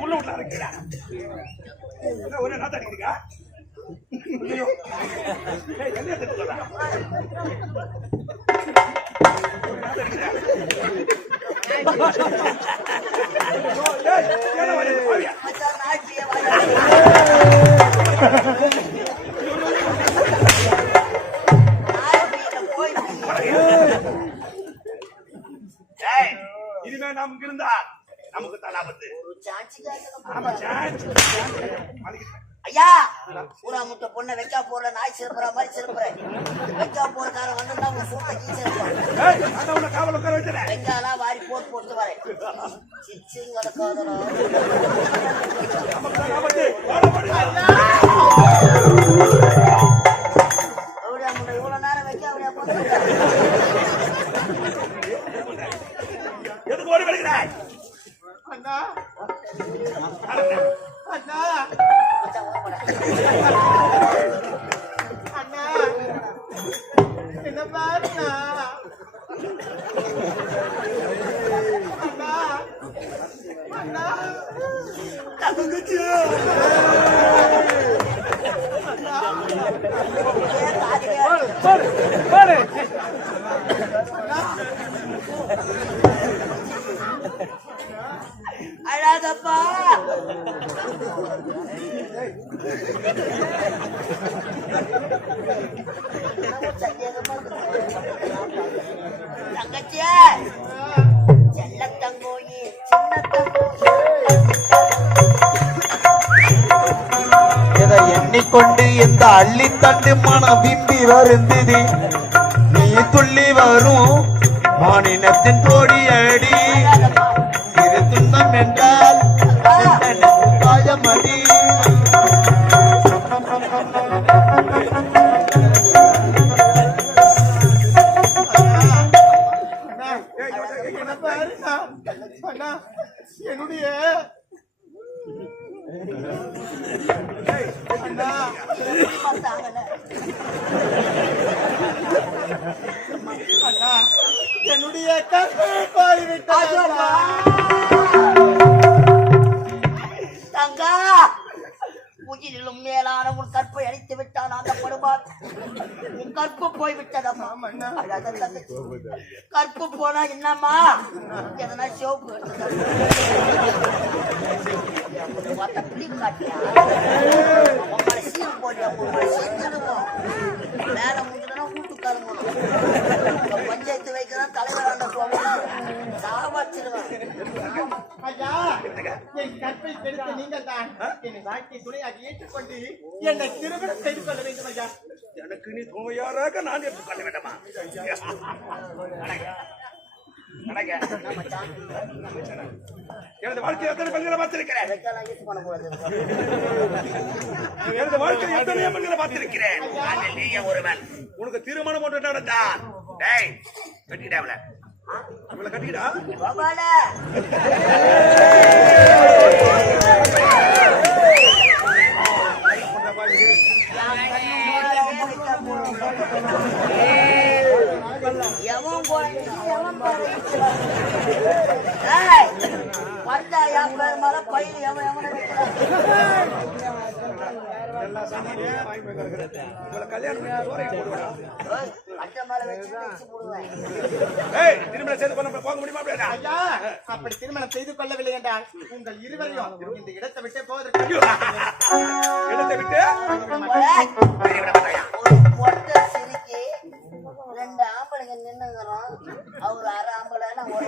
உள்ள விட்டு அரைக்கிறா ஒரே நாத்த அடிக்கிறீங்க என்ன இனிமே நமக்கு இருந்தா நமக்கு தலாபத்து ஐயா பூரா முட்டை பொண்ணை வைக்கா போற நாய் சிறப்புற மாதிரி சிறப்புறேன் வைக்கா போறக்காரன் வந்து உங்க சூட்டை சிறப்பான் வெங்காலாம் வாரி போட்டு போட்டு வரேன் சிச்சிங் கிடக்காதரா அப்படியா முட்டை இவ்வளவு நேரம் வைக்க அப்படியா போட்டு எதுக்கு ஓடி வருகிறாய் அண்ணா அண்ணா அண்ணா என்ன பாருண்ணா அண்ணா அண்ணா அழாதப்பா தங்கச்சியே செல்ல தங்கோயி சின்ன இதை எண்ணிக்கொண்டு இந்த அள்ளித்தண்டு மனம் விம்பி வருந்தது நீ துள்ளி வரும் மானினத்தின் தோடி அடி சிறு துன்பம் என்றால் காயமடி என்னுடைய என்னுடைய கற்பை போய்விட்டது தங்கா உயிரிலும் மேலான உன் கற்பை அழித்து விட்டான் அந்த படுபார் உன் கற்பு போய்விட்டதம்மா கற்பு போனா என்னம்மா எதனா சிவப்பு உங்களை சீர் போட்டியா உங்களை செஞ்சிடுவோம் மேல முடிஞ்சதுன்னா வீட்டுக்காரங்க பஞ்சாயத்து வைக்கிறதான் தலைவரான சாவாச்சிருவேன் ஐயா என் கற்பை கெடுத்த நீங்கள் தான் என்னை வாழ்க்கை துணையாக ஏற்றுக்கொண்டு என்னை திருமணம் செய்து கொள்ள வேண்டும் ஐயா. எனக்கு நீ துணையாராக நான் ஏற்றுக்கொள்ள வேண்டுமா? எனது வாழ்க்கை எத்தனை பெண்களை பார்த்திருக்கிறேன் எனது வாழ்க்கை எத்தனையோ பெண்களை பார்த்திருக்கிறேன் நீங்க ஒருவன் உனக்கு திருமணம் ஒன்று நடந்தான் கட்டிக்கிட்டா அவளை கட்டிக்கிட்டா எல்லா சாமானியும் வாங்கி போய் கிடக்குறேன். இவளை கல்யாணம் பண்ணி சோறைக்கு போடுவேடா. ஏய், அட்டை மேல வச்சு வச்சு போடுவேன். ஏய், திருமணம் செய்து பண்ண போக முடியுமா அப்படியா? ஐயா, அப்படி திருமணம் செய்து கொள்ளவில்லை என்றால் உங்கள் இருவரையும் இந்த இடத்தை விட்டு போவதற்கு இடத்தை விட்டு ஒரு பொட்டை சிரிக்கி 2 ஆம்பளைங்க நின்னுங்கிறோம். அவர் அரை ஆம்பளை, நான் ஒரு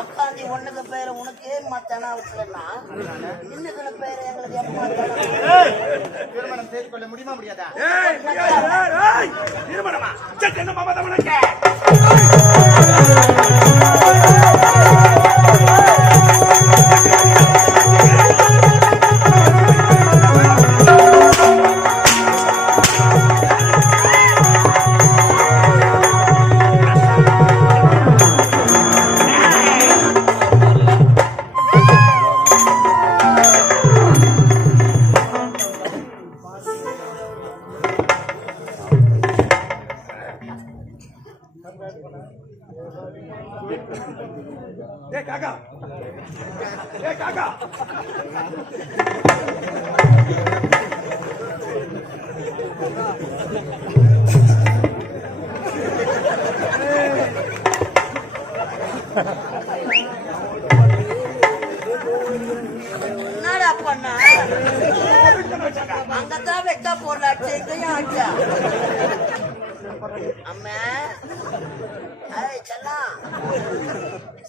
உக்காந்தி ஒண்ணுக்கு பேரு உனக்கு மத்தனா வச்சுலன்னா இன்னுக்கு பேரு எங்களுக்கு திருமணம் செய்து கொள்ள முடியுமா முடியாதா? ஏய், முடியாது. ஏய், திருமணமா? சரி, என்ன மாமா தான் உனக்கு? ஏய் காக்கா, ஏய் காக்கா, என்னடா பண்ணா அங்கதான் வைக்க போறாச்சு, எங்கேயும் ஆச்சா அம்மா. ஏய் செல்லா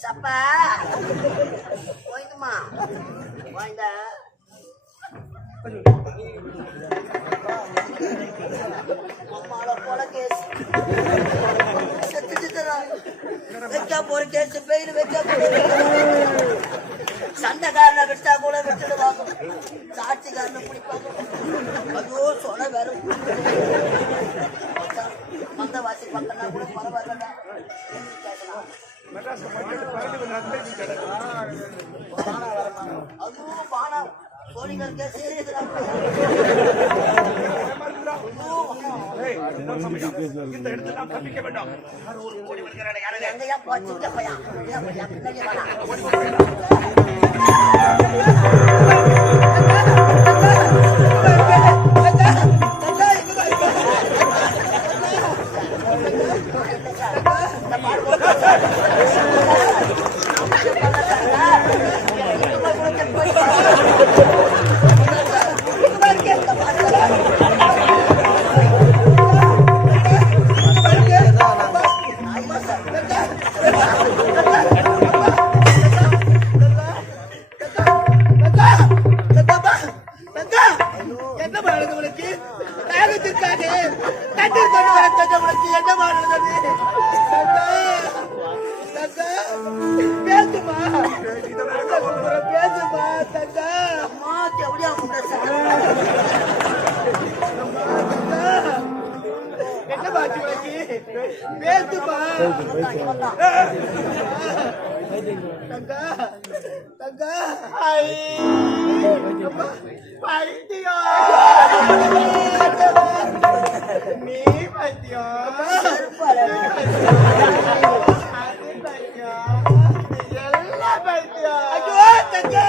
சப்பா போய்க்குமா வாங்க. அம்மால போல கேஸ் செத்துட்டு தரான். வைக்க போற கேஸ் பெயில் வைக்க சண்டைக்காரனை விட்டா கூட விட்டுடுவாங்க, சாட்சிக்காரனை பிடிப்பாங்க. ஐயோ சொன்ன வேற மந்த வாசி பக்கம்னா கூட பரவாயில்லடா கேட்கலாம். அதுவும் பானா சோழிகள் கேஸ் இந்த இடத்துல நாம் தப்பிக்க வேண்டும். ஒரு கோடி வருகிறானே, யாரது? எங்கயா போச்சு பையன் பின்னாடி வாடா. என்ன பண்ணுறது உனக்கு? நாகத்திற்காக தண்ணீர் கொண்டு வர தந்த உனக்கு என்ன பண்ணுறது? பேசுமா, பேசுமா தந்தா. அம்மா எப்படியா என்ன பாச்சு உனக்கு? பேசுமா தங்கா, தங்கா. பைத்தியம், நீ பைத்தியம், எல்லாம் பைத்தியம். ஐயோ தங்கா,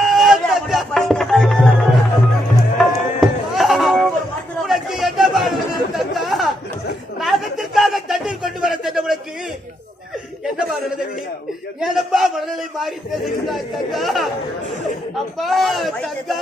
உனக்கு என்ன பண்ணுறது தங்கா? நாகத்திற்காக தண்ணீர் கொண்டு வர தந்த உனக்கு என்ன பண்ணுறது? ஏனப்பா மனநிலை மாறி பேசுகிறாய் தங்கா? அப்பா தங்கா.